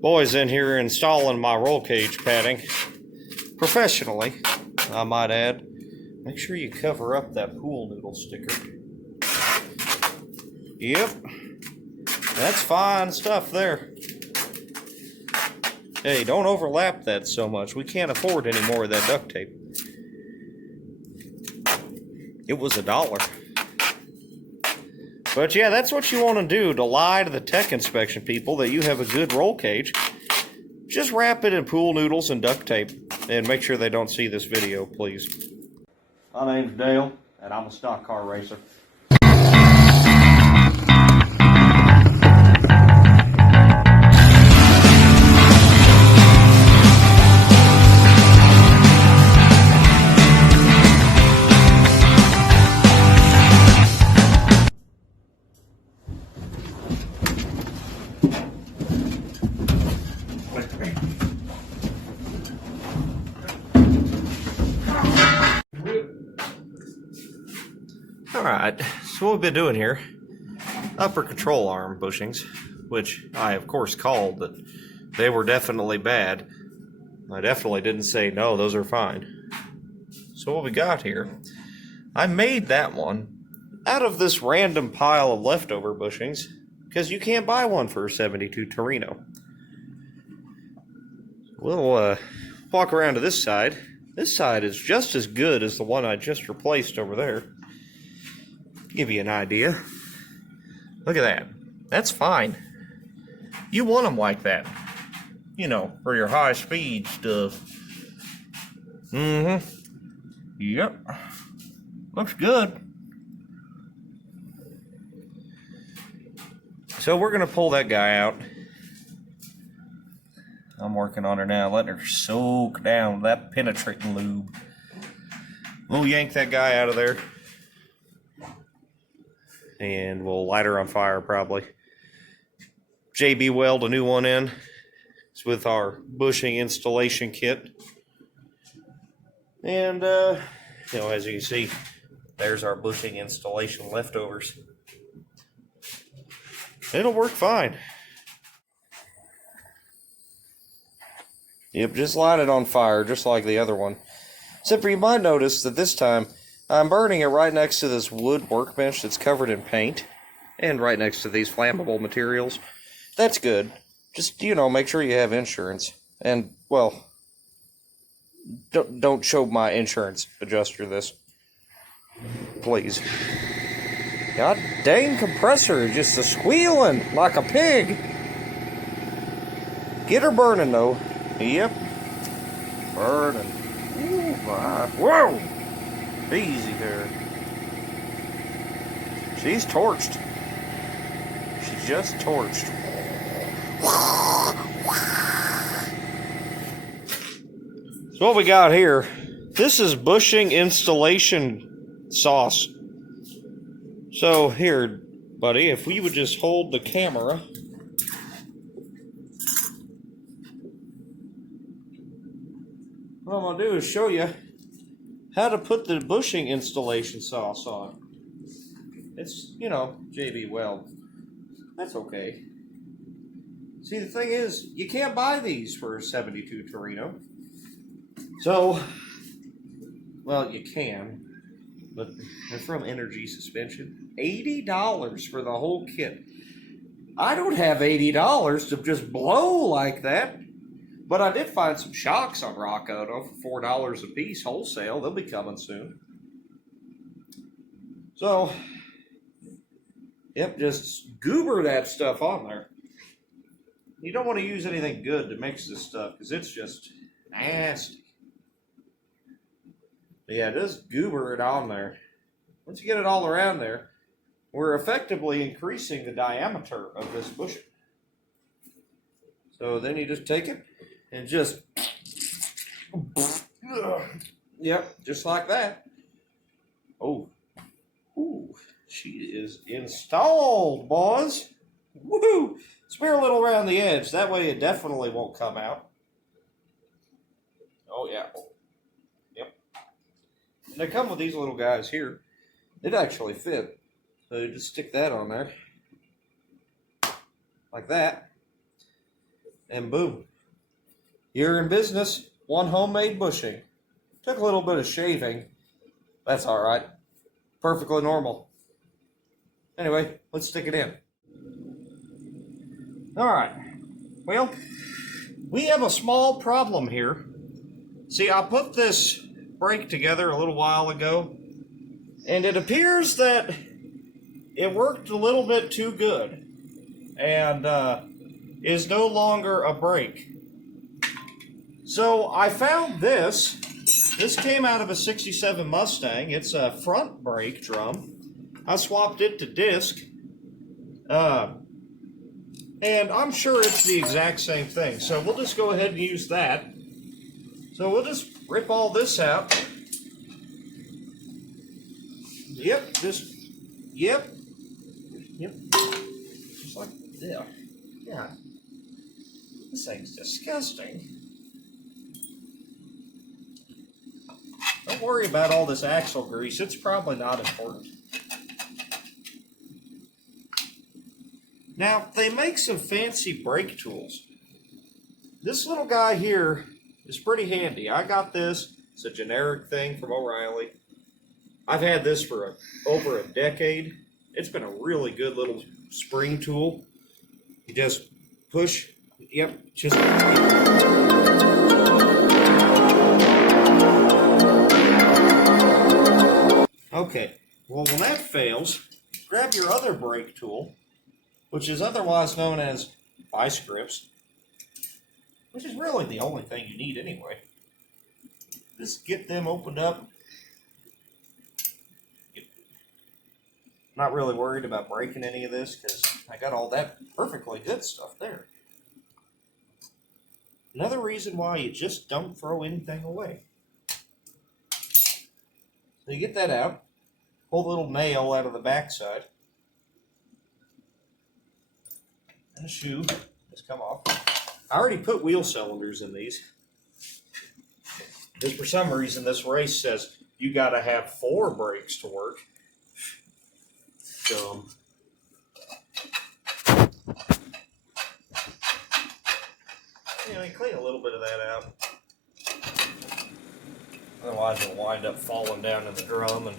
Boys in here installing my roll cage padding professionally, I might add. Make sure you cover up that pool noodle sticker. Yep, that's fine stuff there. Hey, don't overlap that so much. We can't afford any more of that duct tape. It was $1. But yeah, that's what you want to do to lie to the tech inspection people that you have a good roll cage. Just wrap it in pool noodles and duct tape and make sure they don't see this video, please. My name's Dale, and I'm a stock car racer. Alright, so what we've been doing here, upper control arm bushings, which I of course called, but they were definitely bad. I definitely didn't say no, those are fine. So what we got here, I made that one out of this random pile of leftover bushings, because you can't buy one for a 72 Torino. We'll walk around to this side. This side is just as good as the one I just replaced over there. Give you an idea. Look at that. That's fine. You want them like that. You know, for your high speed stuff. Yep. Looks good. So we're going to pull that guy out. I'm working on her now, letting her soak down with that penetrating lube. We'll yank that guy out of there. And we'll light her on fire probably. JB weld a new one in. It's with our bushing installation kit. And, you know, as you can see, there's our bushing installation leftovers. It'll work fine. Yep, just light it on fire, just like the other one. Except for you might notice that this time, I'm burning it right next to this wood workbench that's covered in paint. And right next to these flammable materials. That's good. Just, you know, make sure you have insurance. And, well, don't show my insurance adjuster this. Please. God dang compressor is just squealing like a pig. Get her burning, though. Yep. Burning. Ooh, my. Whoa! Easy there. She's torched. She's just torched. So what we got here, this is bushing installation sauce. So here, buddy, if we would just hold the camera. What I'm going to do is show you how to put the bushing installation sauce on. It's, you know, JB Weld. That's okay. See, the thing is, you can't buy these for a 72 Torino. So, well, you can, but they're from Energy Suspension. $80 for the whole kit. I don't have $80 to just blow like that. But I did find some shocks on Rock Auto for $4 a piece wholesale. They'll be coming soon. So, yep, just goober that stuff on there. You don't want to use anything good to mix this stuff because it's just nasty. But yeah, just goober it on there. Once you get it all around there, we're effectively increasing the diameter of this bushing. So then you just take it and just, yep, just like that. Oh, ooh, she is installed, boys. Woohoo! Smear a little around the edge. That way it definitely won't come out. Oh, yeah. Yep. And they come with these little guys here. It actually fit. So you just stick that on there. Like that. and boom, you're in business. One homemade bushing. Took a little bit of shaving. That's all right. Perfectly normal. Anyway, let's stick it in. All right. Well, we have a small problem here. See, I put this brake together a little while ago, and it appears that it worked a little bit too good and is no longer a brake. So I found this. This came out of a 67 Mustang. It's a front brake drum. I swapped it to disc. And I'm sure it's the exact same thing. So we'll just go ahead and use that. So we'll just rip all this out. Yep, just, yep. Just like, yeah. Yeah. This thing's disgusting. Don't worry about all this axle grease. It's probably not important. Now, they make some fancy brake tools. This little guy here is pretty handy. I got this. It's a generic thing from O'Reilly. I've had this for over a decade. It's been a really good little spring tool. You just push, yep, just... Okay, well when that fails, grab your other brake tool, which is otherwise known as vice grips, which is really the only thing you need anyway. Just get them opened up. Not really worried about breaking any of this because I got all that perfectly good stuff there. Another reason why you just don't throw anything away. So you get that out, pull the little nail out of the backside, and the shoe just come off. I already put wheel cylinders in these. Because for some reason this race says you gotta have 4 brakes to work. Dumb. Anyway, clean a little bit of that out. Otherwise it'll wind up falling down in the drum and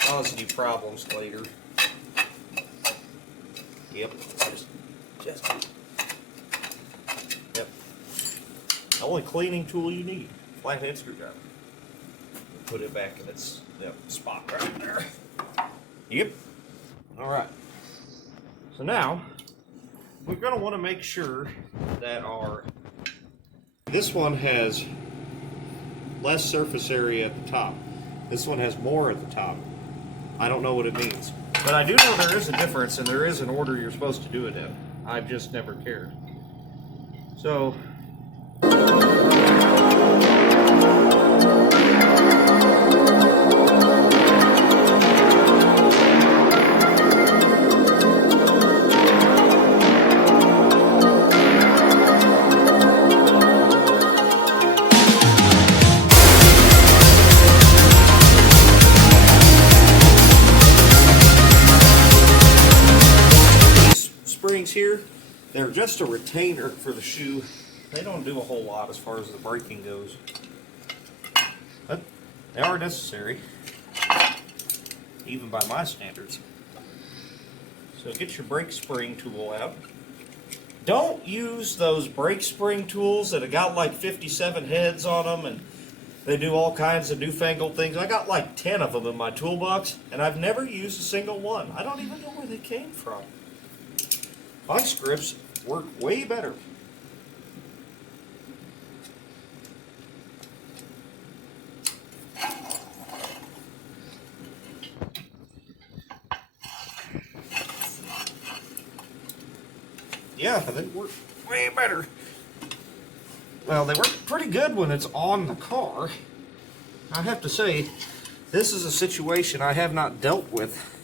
causing you problems later. Yep. Just. Yep. The only cleaning tool you need. Flathead screwdriver. Put it back in its spot right there. Yep. Alright. So now, we're going to want to make sure that this one has less surface area at the top. This one has more at the top. I don't know what it means. But I do know there is a difference and there is an order you're supposed to do it in. I've just never cared. So... here, they're just a retainer for the shoe. They don't do a whole lot as far as the braking goes, but they are necessary, even by my standards. So get your brake spring tool out. Don't use those brake spring tools that have got like 57 heads on them and they do all kinds of newfangled things. I got like 10 of them in my toolbox and I've never used a single one. I don't even know where they came from. Vice grips work way better. Yeah, they work way better. Well, they work pretty good when it's on the car. I have to say, this is a situation I have not dealt with.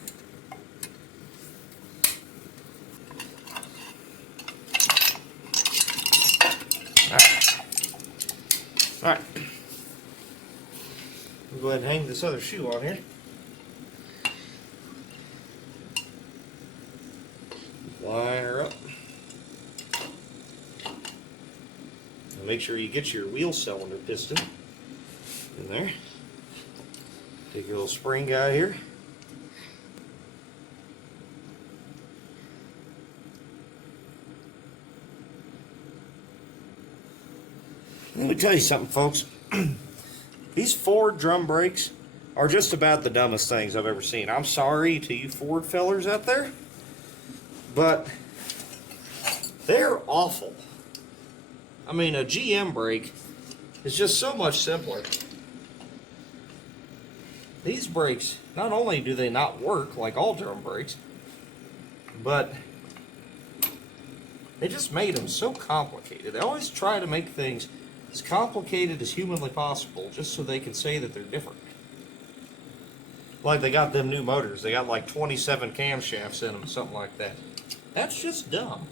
Alright, we'll go ahead and hang this other shoe on here. Line her up. Make sure you get your wheel cylinder piston in there. Take your little spring guy here. Let me tell you something, folks. These Ford drum brakes are just about the dumbest things I've ever seen. I'm sorry to you Ford fellers out there, but they're awful. I mean, a GM brake is just so much simpler. These brakes, not only do they not work like all drum brakes, but they just made them so complicated. They always try to make things as complicated as humanly possible just so they can say that they're different. Like they got them new motors. They got like 27 camshafts in them, something like that. That's just dumb.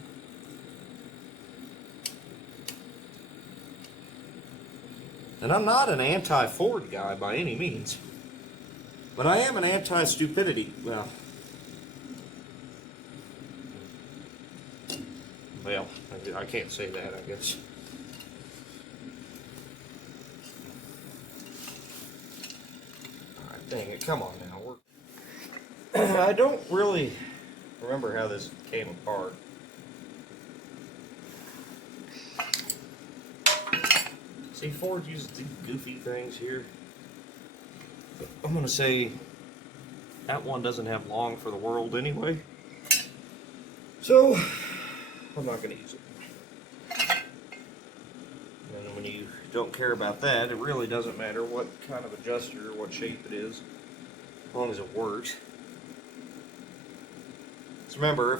And I'm not an anti-Ford guy by any means. But I am an anti-stupidity. Well, I can't say that, I guess. Alright, dang it, come on now. I don't really remember how this came apart. See, Ford uses these goofy things here. I'm going to say that one doesn't have long for the world anyway. So, I'm not going to use it. And when you don't care about that, it really doesn't matter what kind of adjuster or what shape it is, as long as it works. So remember,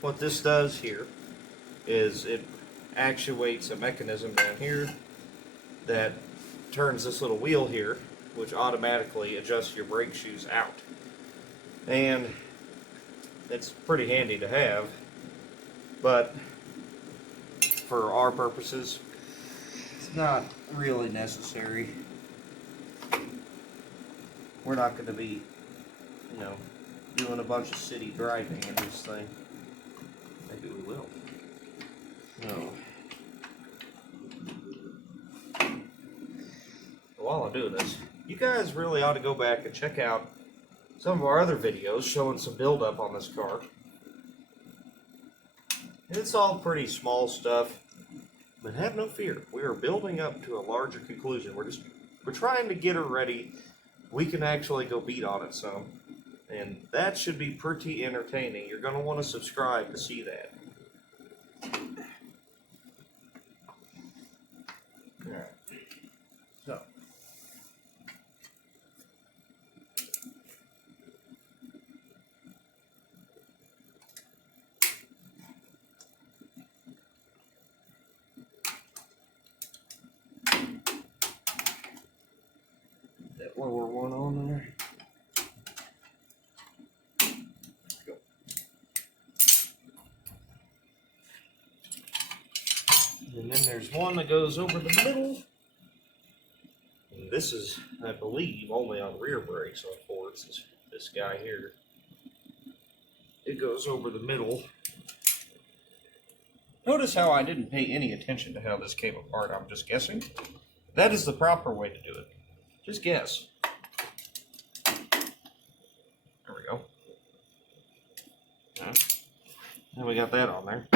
what this does here is it actuates a mechanism down here that turns this little wheel here, which automatically adjusts your brake shoes out. And it's pretty handy to have, but for our purposes, it's not really necessary. We're not going to be, doing a bunch of city driving in this thing. Maybe we will. No. While I'm doing this, you guys really ought to go back and check out some of our other videos showing some build-up on this car. It's all pretty small stuff, but have no fear. We are building up to a larger conclusion. We're trying to get her ready. We can actually go beat on it some, and that should be pretty entertaining. You're going to want to subscribe to see that. Alright, so that lower one on there. Go. And then there's one that goes over the middle. And this is, I believe, only on rear brakes on Fords. This guy here. It goes over the middle. Notice how I didn't pay any attention to how this came apart. I'm just guessing. That is the proper way to do it. Just guess. There we go. And we got that on there.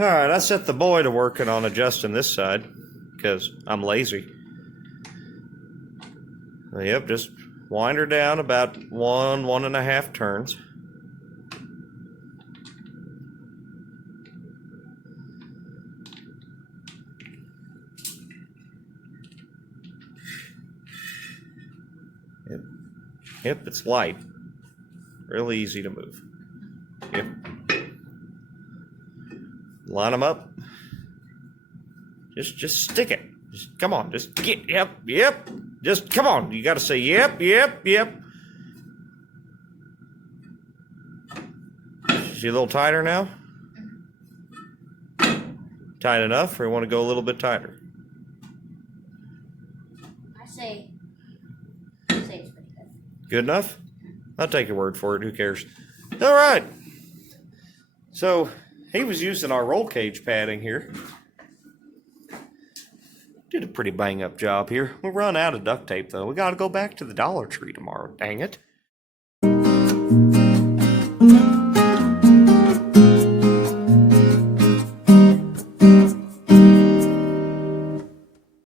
Alright, I set the boy to working on adjusting this side because I'm lazy. Yep, just wind her down about 1.5 turns. Yep, it's light. Really easy to move. Yep. Line them up. Just stick it. Just come on. Just get. Yep. Just come on. You got to say yep. See a little tighter now? Tight enough, or you want to go a little bit tighter? I say it's pretty good. Good enough? I'll take your word for it. Who cares? All right. So he was using our roll cage padding here. Did a pretty bang up job here. We'll run out of duct tape though. We got to go back to the Dollar Tree tomorrow. Dang it.